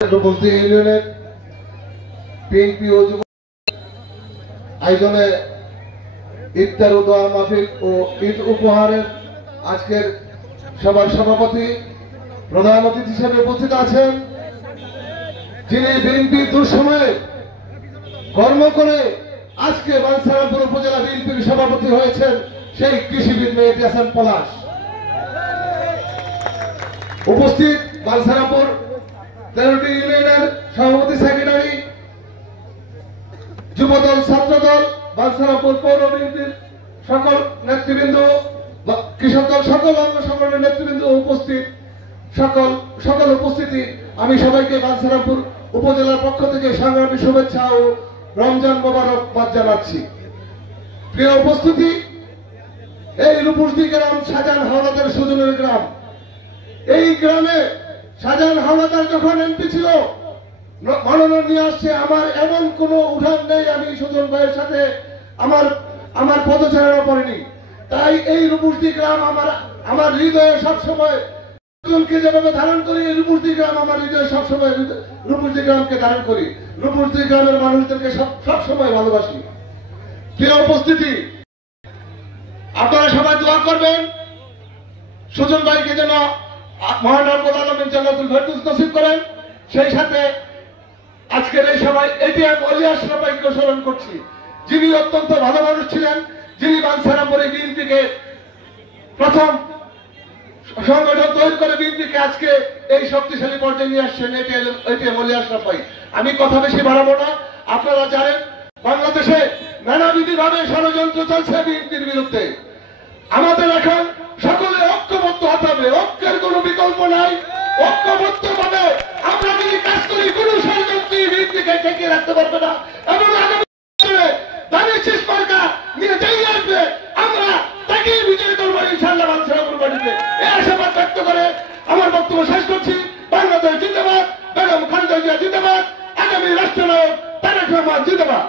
উপস্থিত ইউনিয়নের বিএনপি ও যুব আয়োজনে ইফতার ও দোয়া মাহফিল ও ঈদ উপহারের আজকের সভার সভাপতি প্রধান অতিথি হিসেবে উপস্থিত আছেন, যিনি বিএনপি দুঃসময়ে কর্ম করে আজকে বাঞ্ছারামপুর উপজেলা বিএনপির সভাপতি হয়েছেন, সেই কৃষিবিদ মেহেদী হাসান পলাশ। উপস্থিত বাঞ্ছারামপুর 13টি ইউনিয়নের সভাপতি, সেক্রেটারি, যুবদল, ছাত্রদল, বাঞ্ছারামপুর পৌর বিএনপির সকল নেতৃবৃন্দ, কৃষক দল সকল অঙ্গ সংগঠনের নেতৃবৃন্দ উপস্থিত, সকল উপস্থিতি, আমি সবাইকে বাঞ্ছারামপুর উপজেলার পক্ষ থেকে সংগ্রামী শুভেচ্ছা ও রমজান মোবারকবাদ জানাচ্ছি। প্রিয় উপস্থিতি, এই রূপসী গ্রাম শাহজাহান হাওলাদার সুজনের গ্রাম। এই গ্রামে শাহজাহান হাওলাদার যখন এমপি ছিল, মনোনয়ন নিয়ে আসছে, আমার এমন কোন উঠান নেই আমি সুজন ভাইয়ের সাথে আমার পদচারণা করিনি। তাই এই রূপসী গ্রাম আমার হৃদয়ে সবসময় সুজনকে যেভাবে ধারণ করি, এই রূপসী গ্রাম আমার হৃদয়ে সবসময় রূপসী গ্রামকে ধারণ করি। রূপসী গ্রামের মানুষদেরকে সবসময় ভালোবাসি। প্রিয় উপস্থিতি, আপনারা সবাই দোয়া করবেন সুজন ভাইকে যেন মহান রব্বুল আলামিন জান্নাতুল ফেরদৌস নসিব করেন। সেই সাথে আজকের এই সভায় এটিএম ওলি আশরাফ ভাইকে স্মরণ করছি, যিনি অত্যন্ত ভালো মানুষ ছিলেন, যিনি বাঞ্ছারামপুরে বিএনপিকে প্রথম সংগঠন তৈরি করে বিএনপিকে আজকে এই শক্তিশালী পর্যায়ে নিয়ে আসছেন এটিএম ওলি আশরাফ ভাই। আমি কথা বেশি বাড়াবো না। আপনারা জানেন বাংলাদেশে নানাবিধি ভাবে ষড়যন্ত্র চলছে বিএনপির বিরুদ্ধে। আমাদের এখন সকলে ঐক্যবদ্ধ হতে হবে, ঐক্যের কোনো বিকল্প নাই। ঐক্যবদ্ধ ভাবে আমরা যদি কাজ করি, কোন ষড়যন্ত্রী বিএনপিকে ঠেকিয়ে রাখতে পারবে না। এবং আগামী দানের শেষ মার্কা নিয়ে যাই আসবে, আমরা তাকেই বিজয় করবো ইনশাআল্লাহ বাঞ্ছারামপুর মাটিতে। এই আশাবাদ ব্যক্ত করে আমার বক্তব্য শেষ করছি। বাংলাদেশ জিন্দাবাদ, বেগম খালেদা জিয়া জিন্দাবাদ, আগামী রাষ্ট্রনায়ক তারেক রহমান জিন্দাবাদ।